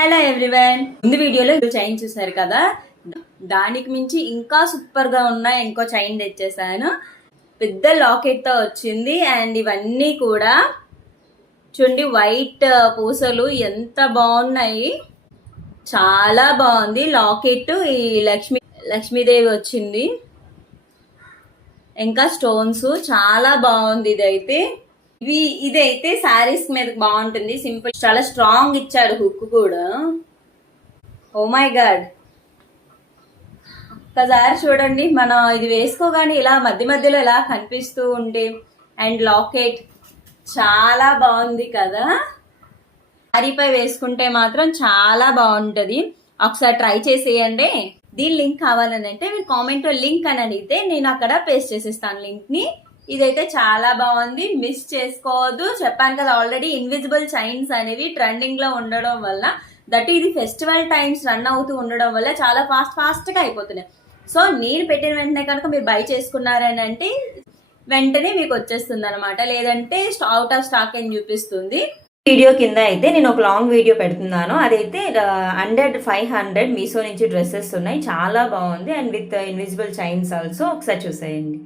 Hello everyone, ముందు వీడియోలో chain చూసారు కదా, దానికి మించి ఇంకా సూపర్ గా ఉన్న ఇంకో చైన్ తెచ్చేసాను. పెద్ద లాకెట్ తో వచ్చింది. అండ్ ఇవన్నీ కూడా చూడండి, వైట్ పూసలు ఎంత బాగున్నాయి, చాలా బాగుంది. లాకెట్ ఈ లక్ష్మీదేవి వచ్చింది, ఇంకా స్టోన్స్ చాలా బాగుంది. ఇదైతే శారీస్ మీద బాగుంటుంది. సింపుల్, చాలా స్ట్రాంగ్ ఇచ్చాడు. హుక్ కూడా ఓ మై గాడ్, ఒక్కసారి చూడండి. మనం ఇది వేసుకోగానే ఇలా మధ్య మధ్యలో ఇలా కనిపిస్తూ ఉంటే, అండ్ లాకెట్ చాలా బాగుంది కదా. శారీపై వేసుకుంటే మాత్రం చాలా బాగుంటది. ఒకసారి ట్రై చేసేయండి. దీని లింక్ కావాలని అంటే మీరు కామెంట్ లో లింక్ అని అడిగితే నేను అక్కడ పేస్ట్ చేసేస్తాను లింక్ ని. ఇదైతే చాలా బాగుంది, మిస్ చేసుకోవద్దు. చెప్పాను కదా ఆల్రెడీ, ఇన్విజిబుల్ చైన్స్ అనేవి ట్రెండింగ్ లో ఉండడం వల్ల, దట్ ఇది ఫెస్టివల్ టైమ్స్ రన్ అవుతూ ఉండడం వల్ల చాలా ఫాస్ట్ గా అయిపోతున్నాయి. సో నేను పెట్టిన వెంటనే కనుక మీరు బై చేసుకున్నారని అంటే వెంటనే మీకు వచ్చేస్తుంది అనమాట, లేదంటే అవుట్ ఆఫ్ స్టాక్ అని చూపిస్తుంది. వీడియో కింద అయితే నేను ఒక లాంగ్ వీడియో పెడుతున్నాను. అదైతే 500 మీషో నుంచి డ్రెస్సెస్ ఉన్నాయి, చాలా బాగుంది. And with invisible chains also. ఒకసారి చూసేయండి.